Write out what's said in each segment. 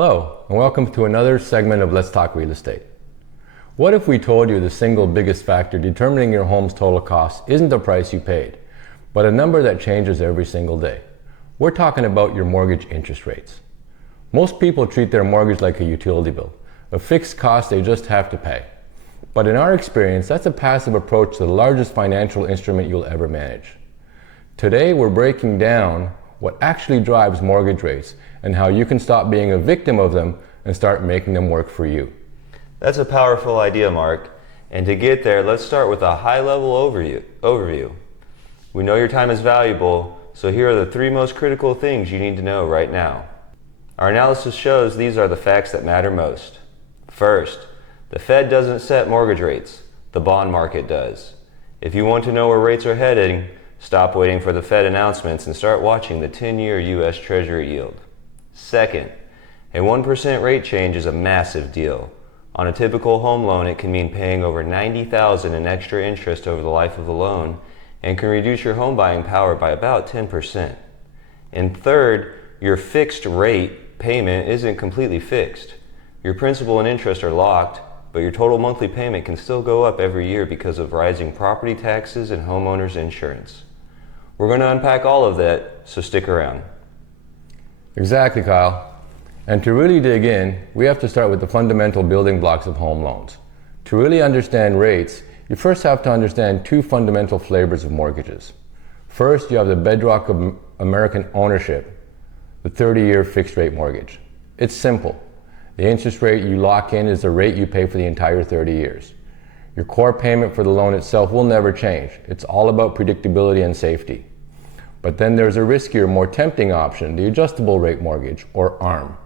Hello, and welcome to another segment of Let's Talk Real Estate. What if we told you the single biggest factor determining your home's total cost isn't the price you paid, but a number that changes every single day? We're talking about your mortgage interest rates. Most people treat their mortgage like a utility bill, a fixed cost they just have to pay. But in our experience, that's a passive approach to the largest financial instrument you'll ever manage. Today, we're breaking down what actually drives mortgage rates and how you can stop being a victim of them and start making them work for you. That's a powerful idea, Mark. And to get there, let's start with a high-level overview. We know your time is valuable, so here are the 3 most critical things you need to know right now. Our analysis shows these are the facts that matter most. First, the Fed doesn't set mortgage rates. The bond market does. If you want to know where rates are heading, stop waiting for the Fed announcements and start watching the 10-year U.S. Treasury yield. Second, a 1% rate change is a massive deal. On a typical home loan, it can mean paying over $90,000 in extra interest over the life of the loan and can reduce your home buying power by about 10%. And third, your fixed rate payment isn't completely fixed. Your principal and interest are locked, but your total monthly payment can still go up every year because of rising property taxes and homeowners insurance. We're going to unpack all of that, so stick around. Exactly, Kyle. And to really dig in, we have to start with the fundamental building blocks of home loans. To really understand rates, you first have to understand 2 fundamental flavors of mortgages. First, you have the bedrock of American ownership, the 30-year fixed rate mortgage. It's simple. The interest rate you lock in is the rate you pay for the entire 30 years. Your core payment for the loan itself will never change. It's all about predictability and safety. But then there's a riskier, more tempting option, the adjustable rate mortgage, or ARM.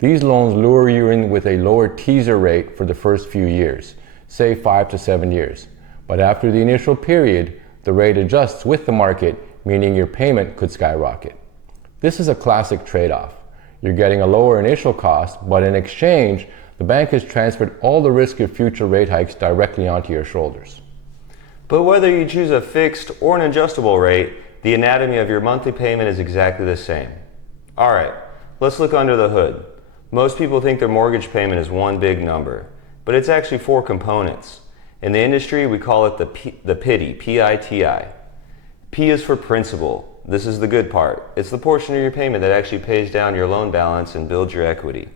These loans lure you in with a lower teaser rate for the first few years, say 5 to 7 years. But after the initial period, the rate adjusts with the market, meaning your payment could skyrocket. This is a classic trade-off. You're getting a lower initial cost, but in exchange, the bank has transferred all the risk of future rate hikes directly onto your shoulders. But whether you choose a fixed or an adjustable rate, the anatomy of your monthly payment is exactly the same. Alright, let's look under the hood. Most people think their mortgage payment is one big number, but it's actually 4 components. In the industry, we call it the PITI, P-I-T-I. P is for principal. This is the good part. It's the portion of your payment that actually pays down your loan balance and builds your equity.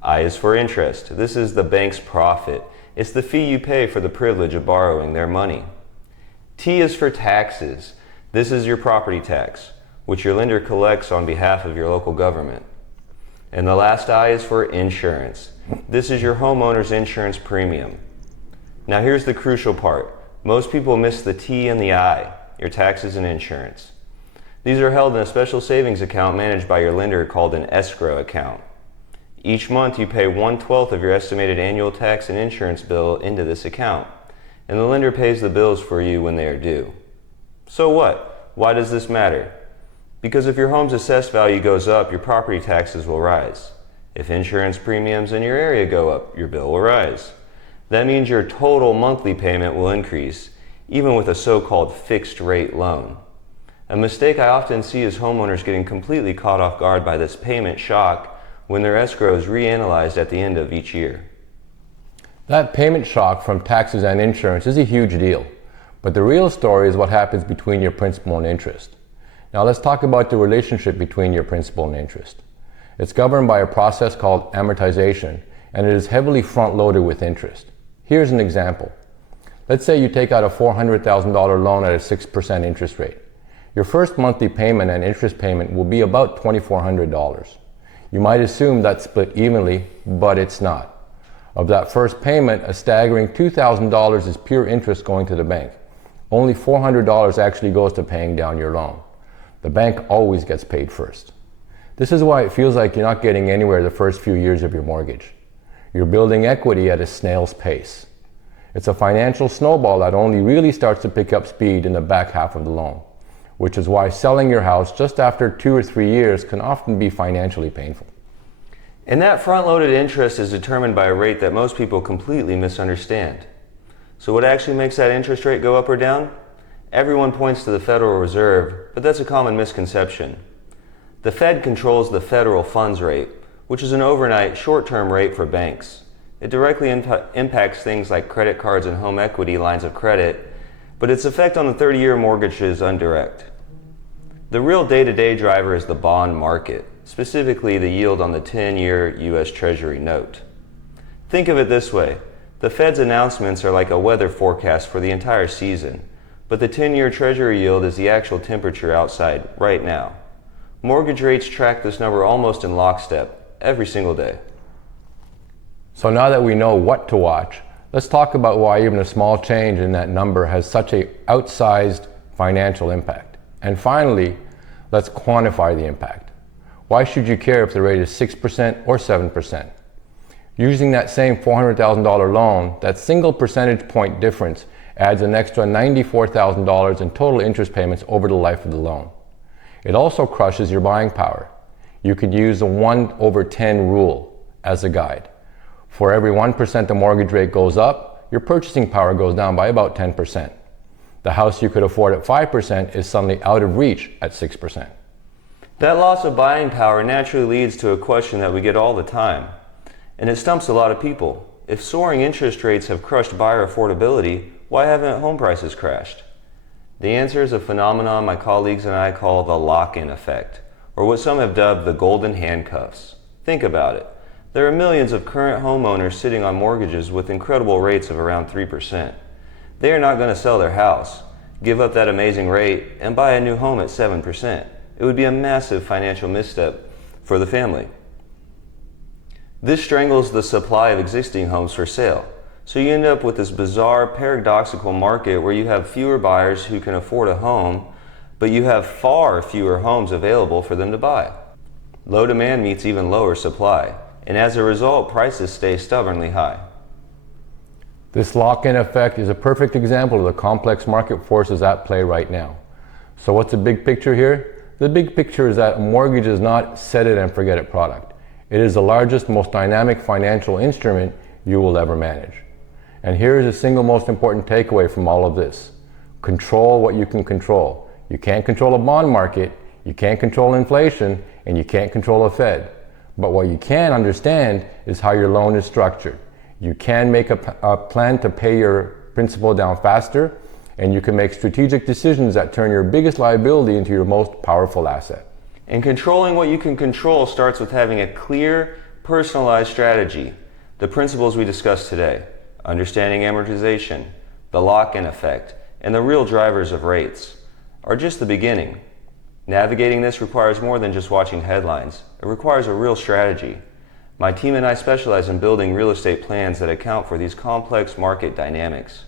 I is for interest. This is the bank's profit. It's the fee you pay for the privilege of borrowing their money. T is for taxes. This is your property tax, which your lender collects on behalf of your local government. And the last I is for insurance. This is your homeowner's insurance premium. Now here's the crucial part. Most people miss the T and the I, your taxes and insurance. These are held in a special savings account managed by your lender called an escrow account. Each month you pay 1/12 of your estimated annual tax and insurance bill into this account, and the lender pays the bills for you when they are due. So what? Why does this matter? Because if your home's assessed value goes up, your property taxes will rise. If insurance premiums in your area go up, your bill will rise. That means your total monthly payment will increase, even with a so-called fixed rate loan. A mistake I often see is homeowners getting completely caught off guard by this payment shock when their escrow is reanalyzed at the end of each year. That payment shock from taxes and insurance is a huge deal. But the real story is what happens between your principal and interest. Now let's talk about the relationship between your principal and interest. It's governed by a process called amortization, and it is heavily front-loaded with interest. Here's an example. Let's say you take out a $400,000 loan at a 6% interest rate. Your first monthly payment and interest payment will be about $2,400. You might assume that's split evenly, but it's not. Of that first payment, a staggering $2,000 is pure interest going to the bank. Only $400 actually goes to paying down your loan. The bank always gets paid first. This is why it feels like you're not getting anywhere the first few years of your mortgage. You're building equity at a snail's pace. It's a financial snowball that only really starts to pick up speed in the back half of the loan, which is why selling your house just after 2 or 3 years can often be financially painful. And that front-loaded interest is determined by a rate that most people completely misunderstand. So what actually makes that interest rate go up or down? Everyone points to the Federal Reserve, but that's a common misconception. The Fed controls the federal funds rate, which is an overnight short-term rate for banks. It directly impacts things like credit cards and home equity lines of credit, but its effect on the 30-year mortgage is indirect. The real day-to-day driver is the bond market, specifically the yield on the 10-year U.S. Treasury note. Think of it this way. The Fed's announcements are like a weather forecast for the entire season, but the 10-year Treasury yield is the actual temperature outside right now. Mortgage rates track this number almost in lockstep, every single day. So now that we know what to watch, let's talk about why even a small change in that number has such an outsized financial impact. And finally, let's quantify the impact. Why should you care if the rate is 6% or 7%? Using that same $400,000 loan, that single percentage point difference adds an extra $94,000 in total interest payments over the life of the loan. It also crushes your buying power. You could use the 1/10 rule as a guide. For every 1% the mortgage rate goes up, your purchasing power goes down by about 10%. The house you could afford at 5% is suddenly out of reach at 6%. That loss of buying power naturally leads to a question that we get all the time, and it stumps a lot of people. If soaring interest rates have crushed buyer affordability, why haven't home prices crashed? The answer is a phenomenon my colleagues and I call the lock-in effect, or what some have dubbed the golden handcuffs. Think about it. There are millions of current homeowners sitting on mortgages with incredible rates of around 3%. They are not going to sell their house, give up that amazing rate, and buy a new home at 7%. It would be a massive financial misstep for the family. This strangles the supply of existing homes for sale. So you end up with this bizarre, paradoxical market where you have fewer buyers who can afford a home, but you have far fewer homes available for them to buy. Low demand meets even lower supply, and as a result, prices stay stubbornly high. This lock-in effect is a perfect example of the complex market forces at play right now. So what's the big picture here? The big picture is that a mortgage is not set it and forget it product. It is the largest, most dynamic financial instrument you will ever manage. And here is the single most important takeaway from all of this. Control what you can control. You can't control a bond market, you can't control inflation, and you can't control a Fed. But what you can understand is how your loan is structured. You can make a plan to pay your principal down faster, and you can make strategic decisions that turn your biggest liability into your most powerful asset. And controlling what you can control starts with having a clear, personalized strategy. The principles we discussed today, understanding amortization, the lock-in effect, and the real drivers of rates, are just the beginning. Navigating this requires more than just watching headlines. It requires a real strategy. My team and I specialize in building real estate plans that account for these complex market dynamics.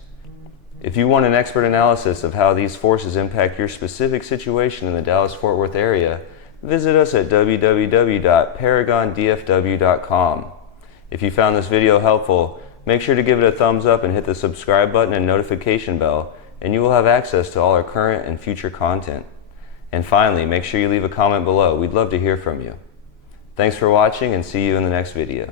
If you want an expert analysis of how these forces impact your specific situation in the Dallas-Fort Worth area, visit us at www.paragondfw.com. If you found this video helpful, make sure to give it a thumbs up and hit the subscribe button and notification bell, and you will have access to all our current and future content. And finally, make sure you leave a comment below. We'd love to hear from you. Thanks for watching, and see you in the next video.